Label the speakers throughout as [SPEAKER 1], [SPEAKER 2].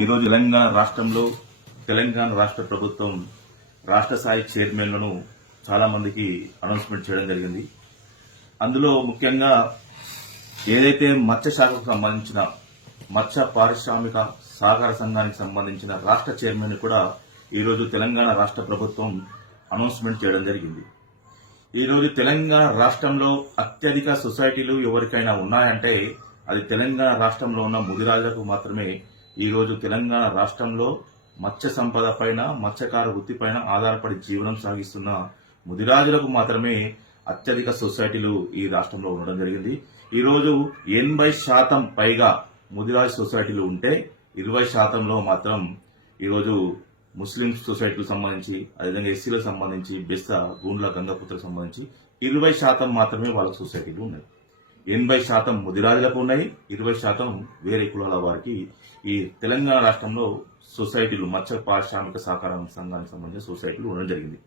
[SPEAKER 1] ఈరోజు తెలంగాణ రాష్ట్రంలో తెలంగాణ రాష్ట్ర ప్రభుత్వం రాష్ట్ర స్థాయి చైర్మన్లను చాలా మందికి అనౌన్స్మెంట్ చేయడం జరిగింది. అందులో ముఖ్యంగా ఏదైతే మత్స్య శాఖకు సంబంధించిన మత్స్య పారిశ్రామిక సహకార సంఘానికి సంబంధించిన రాష్ట్ర చైర్మన్ కూడా ఈరోజు తెలంగాణ రాష్ట్ర ప్రభుత్వం అనౌన్స్మెంట్ చేయడం జరిగింది. ఈరోజు తెలంగాణ రాష్ట్రంలో అత్యధిక సొసైటీలు ఎవరికైనా ఉన్నాయంటే అది తెలంగాణ రాష్ట్రంలో ఉన్న ముదిరాజులకు మాత్రమే ఈరోజు తెలంగాణ రాష్ట్రంలో మత్స్య సంపద పైన మత్స్యకార వృత్తి పైన ఆధారపడి జీవనం సాగిస్తున్న ముదిరాజులకు మాత్రమే అత్యధిక సొసైటీలు ఈ రాష్ట్రంలో ఉండడం జరిగింది. ఈరోజు ఎనభై శాతం పైగా ముదిరాజ్ సొసైటీలు ఉంటే ఇరవై శాతంలో మాత్రం ఈరోజు ముస్లిం సొసైటీలకు సంబంధించి అదేవిధంగా ఎస్సీలకు సంబంధించి బెస్త గూండ్ల గంగపుత్రకు సంబంధించి ఇరవై శాతం మాత్రమే వాళ్ళ సొసైటీలు ఉన్నాయి. ఎనభై శాతం ముదిరాజులకు ఉన్నాయి ఇరవై శాతం వేరే కులాల వారికి. ఈ తెలంగాణ రాష్ట్రంలో సొసైటీలు మత్స్య పారిశ్రామిక సహకార సంఘానికి సంబంధించిన సొసైటీలు ఉండడం జరిగింది.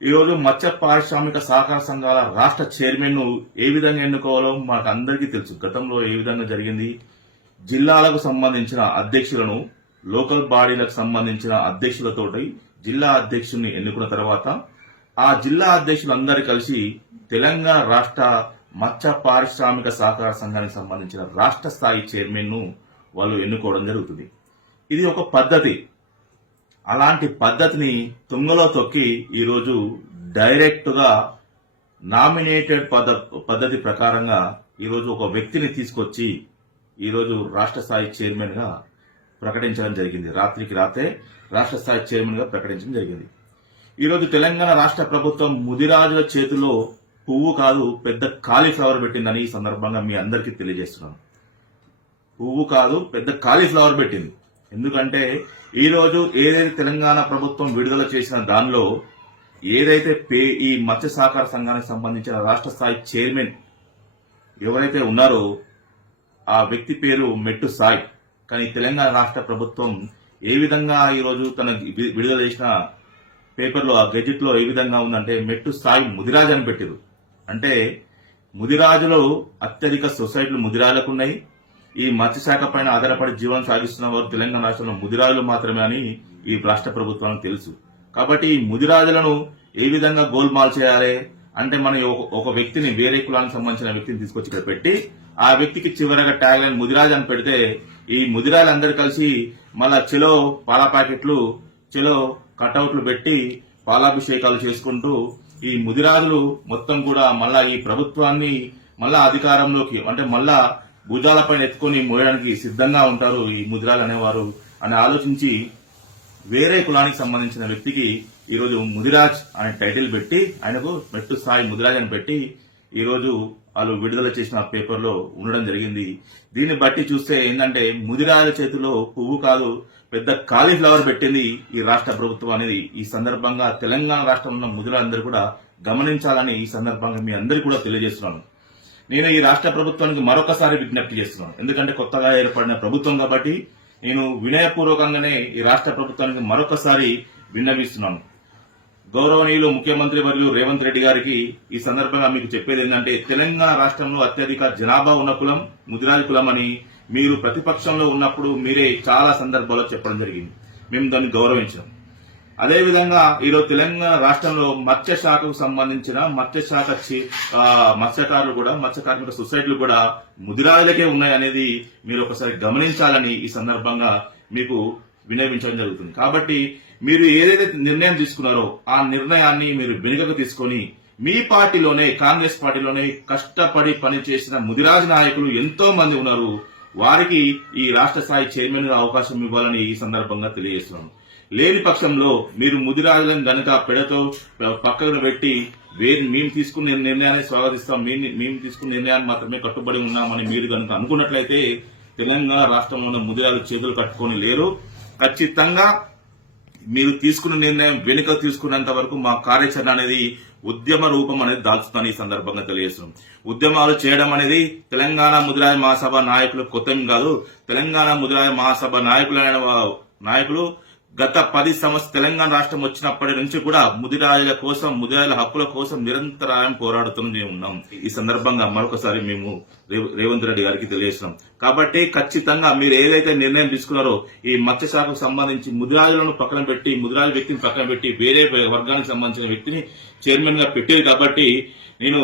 [SPEAKER 1] ఈరోజు మత్స్య పారిశ్రామిక సహకార సంఘాల రాష్ట్ర చైర్మన్ను ఏ విధంగా ఎన్నుకోవాలో మనకు అందరికీ తెలుసు. గతంలో ఏ విధంగా జరిగింది? జిల్లాలకు సంబంధించిన అధ్యక్షులను లోకల్ బాడీలకు సంబంధించిన అధ్యక్షులతోటి జిల్లా అధ్యక్షుడిని ఎన్నుకున్న తర్వాత ఆ జిల్లా అధ్యక్షులందరూ కలిసి తెలంగాణ రాష్ట్ర మత్స్య పారిశ్రామిక సహకార సంఘానికి సంబంధించిన రాష్ట్ర స్థాయి చైర్మన్ను వాళ్ళు ఎన్నుకోవడం జరుగుతుంది. ఇది ఒక పద్ధతి. అలాంటి పద్ధతిని తుంగలో తొక్కి ఈరోజు డైరెక్ట్గా నామినేటెడ్ పద్ధ పద్ధతి ప్రకారంగా ఈరోజు ఒక వ్యక్తిని తీసుకొచ్చి ఈరోజు రాష్ట్ర స్థాయి చైర్మన్గా ప్రకటించడం జరిగింది. రాత్రికి రాత్రే రాష్ట్ర స్థాయి చైర్మన్గా ప్రకటించడం జరిగింది. ఈరోజు తెలంగాణ రాష్ట్ర ప్రభుత్వం ముదిరాజుల చేతిలో పువ్వు కాదు పెద్ద కాలీఫ్లవర్ పెట్టిందని ఈ సందర్భంగా మీ అందరికీ తెలియజేస్తున్నాను. పువ్వు కాదు పెద్ద కాలీఫ్లవర్ పెట్టింది. ఎందుకంటే ఈరోజు ఏదైతే తెలంగాణ ప్రభుత్వం విడుదల చేసిన దానిలో ఏదైతే పే ఈ మత్స్య సహకార సంఘానికి సంబంధించిన రాష్ట్ర స్థాయి చైర్మన్ ఎవరైతే ఉన్నారో ఆ వ్యక్తి పేరు మెట్టు సాయి. కానీ తెలంగాణ రాష్ట్ర ప్రభుత్వం ఏ విధంగా ఈరోజు తన విడుదల చేసిన పేపర్లో ఆ గెజెట్లో ఏ విధంగా ఉందంటే మెట్టు సాయి ముదిరాజ్ అని పెట్టారు అంటే ముదిరాజులో అత్యధిక సొసైటీలు ముదిరాజులకు ఉన్నాయి ఈ మత్స్యశాఖ పైన ఆధారపడి జీవనం సాగిస్తున్న వారు తెలంగాణ రాష్ట్రంలో ముదిరాజులు మాత్రమే అని ఈ రాష్ట్ర ప్రభుత్వానికి తెలుసు. కాబట్టి ఈ ముదిరాజులను ఏ విధంగా గోల్మాల్ చేయాలి? అంటే మనం ఒక- వ్యక్తిని వేరే కులానికి సంబంధించిన వ్యక్తిని తీసుకొచ్చి ఇక్కడ పెట్టి ఆ వ్యక్తికి చివరగా ట్యాగ్ లైన్ ముదిరాజు అని పెడితే ఈ ముదిరాజులందరూ కలిసి మళ్ళా చెలో పాల ప్యాకెట్లు చెలో కటౌట్లు పెట్టి పాలాభిషేకాలు చేసుకుంటూ ఈ ముదిరాజులు మొత్తం కూడా మళ్ళా ఈ ప్రభుత్వాన్ని మళ్ళా అధికారంలోకి అంటే మళ్ళా భుజాలపైన ఎత్తుకొని మోయడానికి సిద్ధంగా ఉంటారు ఈ ముదిరాలు అనేవారు అని ఆలోచించి వేరే కులానికి సంబంధించిన వ్యక్తికి ఈరోజు ముదిరాజ్ అనే టైటిల్ పెట్టి ఆయనకు మెట్టు స్థాయి ముదిరాజ్ అని పెట్టి ఈరోజు వాళ్ళు విడుదల చేసిన పేపర్లో ఉండడం జరిగింది. దీన్ని బట్టి చూస్తే ఏంటంటే ముదిరాజ చేతిలో పువ్వు కాదు పెద్ద కాలీఫ్లవర్ పెట్టింది ఈ రాష్ట్ర ప్రభుత్వం అనేది. ఈ సందర్భంగా తెలంగాణ రాష్ట్రంలో ముదిరాలందరూ కూడా గమనించాలని ఈ సందర్భంగా మీ అందరికీ కూడా తెలియజేస్తున్నాను. నేను ఈ రాష్ట్ర ప్రభుత్వానికి మరొకసారి విజ్ఞప్తి చేస్తున్నాను. ఎందుకంటే కొత్తగా ఏర్పడిన ప్రభుత్వం కాబట్టి నేను వినయపూర్వకంగానే ఈ రాష్ట్ర ప్రభుత్వానికి మరొకసారి విన్నవిస్తున్నాను. గౌరవనీయులు ముఖ్యమంత్రి వర్యులు రేవంత్ రెడ్డి గారికి ఈ సందర్భంగా మీకు చెప్పేది ఏంటంటే తెలంగాణ రాష్ట్రంలో అత్యధిక జనాభా ఉన్న కులం ముదిరాజు కులం అని మీరు ప్రతిపక్షంలో ఉన్నప్పుడు మీరే చాలా సందర్భాల్లో చెప్పడం జరిగింది. మేము దాన్ని గౌరవించాం. అదేవిధంగా ఈరోజు తెలంగాణ రాష్ట్రంలో మత్స్య శాఖకు సంబంధించిన మత్స్య శాఖ మత్స్యకారులు కూడా మత్స్య కార్మిక సొసైటీలు కూడా ముదిరాజులకే ఉన్నాయనేది మీరు ఒకసారి గమనించాలని ఈ సందర్భంగా మీకు వినియోగించడం జరుగుతుంది. కాబట్టి మీరు ఏదైతే నిర్ణయం తీసుకున్నారో ఆ నిర్ణయాన్ని మీరు వెనుకకు తీసుకొని మీ పార్టీలోనే కాంగ్రెస్ పార్టీలోనే కష్టపడి పనిచేసిన ముదిరాజు నాయకులు ఎంతో మంది ఉన్నారు. వారికి ఈ రాష్ట్ర స్థాయి చైర్మన్ అవకాశం ఇవ్వాలని ఈ సందర్భంగా తెలియజేస్తున్నాను. లేని పక్షంలో మీరు ముదిరాజులను గనక పెడతో పక్కన పెట్టి వేరు మేము తీసుకున్న నిర్ణయాన్ని స్వాగతిస్తాం మేము మేము తీసుకున్న నిర్ణయాన్ని మాత్రమే కట్టుబడి ఉన్నామని మీరు కనుక అనుకున్నట్లయితే తెలంగాణ రాష్ట్రంలో ఉన్న చేతులు కట్టుకొని లేరు. ఖచ్చితంగా మీరు తీసుకున్న నిర్ణయం వెనుక తీసుకున్నంత వరకు మా కార్యాచరణ అనేది ఉద్యమ రూపం అనేది దాల్చుతాను ఈ సందర్భంగా తెలియజేస్తున్నాం. ఉద్యమాలు చేయడం అనేది తెలంగాణ ముదిరాయ మహాసభ నాయకులు కొత్త కాదు. తెలంగాణ ముదిరాయ మహాసభ నాయకులైన నాయకులు గత పది సంవత్సరం తెలంగాణ రాష్ట్రం వచ్చినప్పటి నుంచి కూడా ముదిరాజుల కోసం ముదిరాజుల హక్కుల కోసం నిరంతరాయం పోరాడుతూనే ఉన్నాం. ఈ సందర్భంగా మరొకసారి మేము రేవంత్ రెడ్డి గారికి తెలియజేసినాం కాబట్టి ఖచ్చితంగా మీరు ఏదైతే నిర్ణయం తీసుకున్నారో ఈ మత్స్యశాఖకు సంబంధించి ముదిరాజులను పక్కన పెట్టి ముదిరాజు వ్యక్తిని పక్కన పెట్టి వేరే వర్గానికి సంబంధించిన వ్యక్తిని చైర్మన్గా పెట్టేది కాబట్టి నేను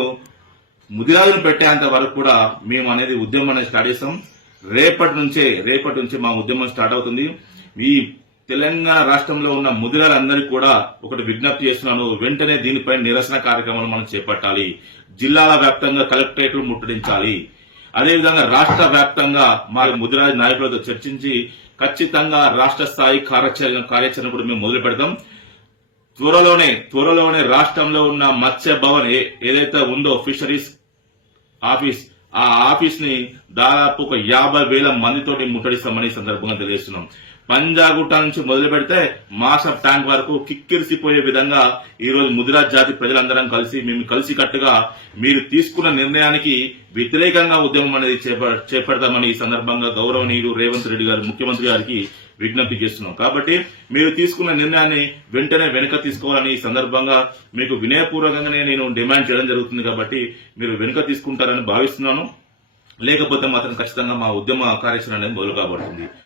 [SPEAKER 1] ముదిరాజును పెట్టేంత వరకు కూడా మేము అనేది ఉద్యమం అనేది స్టార్ట్ చేస్తాం. రేపటి నుంచే రేపటి నుంచే మా ఉద్యమం స్టార్ట్ అవుతుంది. ఈ తెలంగాణ రాష్ట్రంలో ఉన్న ముదిరాలందరికీ కూడా ఒకటి విజ్ఞప్తి చేస్తున్నాను. వెంటనే దీనిపై నిరసన కార్యక్రమాలు మనం చేపట్టాలి. జిల్లాల వ్యాప్తంగా కలెక్టరేట్లు ముట్టడించాలి. అదేవిధంగా రాష్ట్ర వ్యాప్తంగా మా ముదిరాజ్ నాయకులతో చర్చించి ఖచ్చితంగా రాష్ట్ర స్థాయి కార్యాచరణ కార్యాచరణ కూడా మేము మొదలు పెడతాం. త్వరలోనే త్వరలోనే రాష్ట్రంలో ఉన్న మత్స్య భవన్ ఏ- ఏదైతే ఉందో ఫిషరీస్ ఆఫీస్ ఆ ఆఫీస్ని దాదాపు ఒక యాభై వేల మందితోటి ముట్టడిస్తామని సందర్భంగా తెలియజేస్తున్నాం. పంజాగుట్ట నుంచి మొదలు పెడితే మాసప్ ట్యాంక్ వరకు కిక్కిరిసిపోయే విధంగా ఈ రోజు ముదిరాజ్ జాతి ప్రజలందరం కలిసి మేము కలిసి కట్టుగా మీరు తీసుకున్న నిర్ణయానికి వ్యతిరేకంగా ఉద్యమం అనేది చేప- చేపడతామని ఈ సందర్భంగా గౌరవనీయులు రేవంత్ రెడ్డి గారు ముఖ్యమంత్రి గారికి విజ్ఞప్తి చేస్తున్నాం. కాబట్టి మీరు తీసుకున్న నిర్ణయాన్ని వెంటనే వెనుక తీసుకోవాలని ఈ సందర్భంగా మీకు వినయపూర్వకంగానే నేను డిమాండ్ చేయడం జరుగుతుంది కాబట్టి మీరు వెనుక తీసుకుంటారని భావిస్తున్నాను. లేకపోతే మాత్రం ఖచ్చితంగా మా ఉద్యమ కార్యాచరణ అనేది మొదలు కాబడుతుంది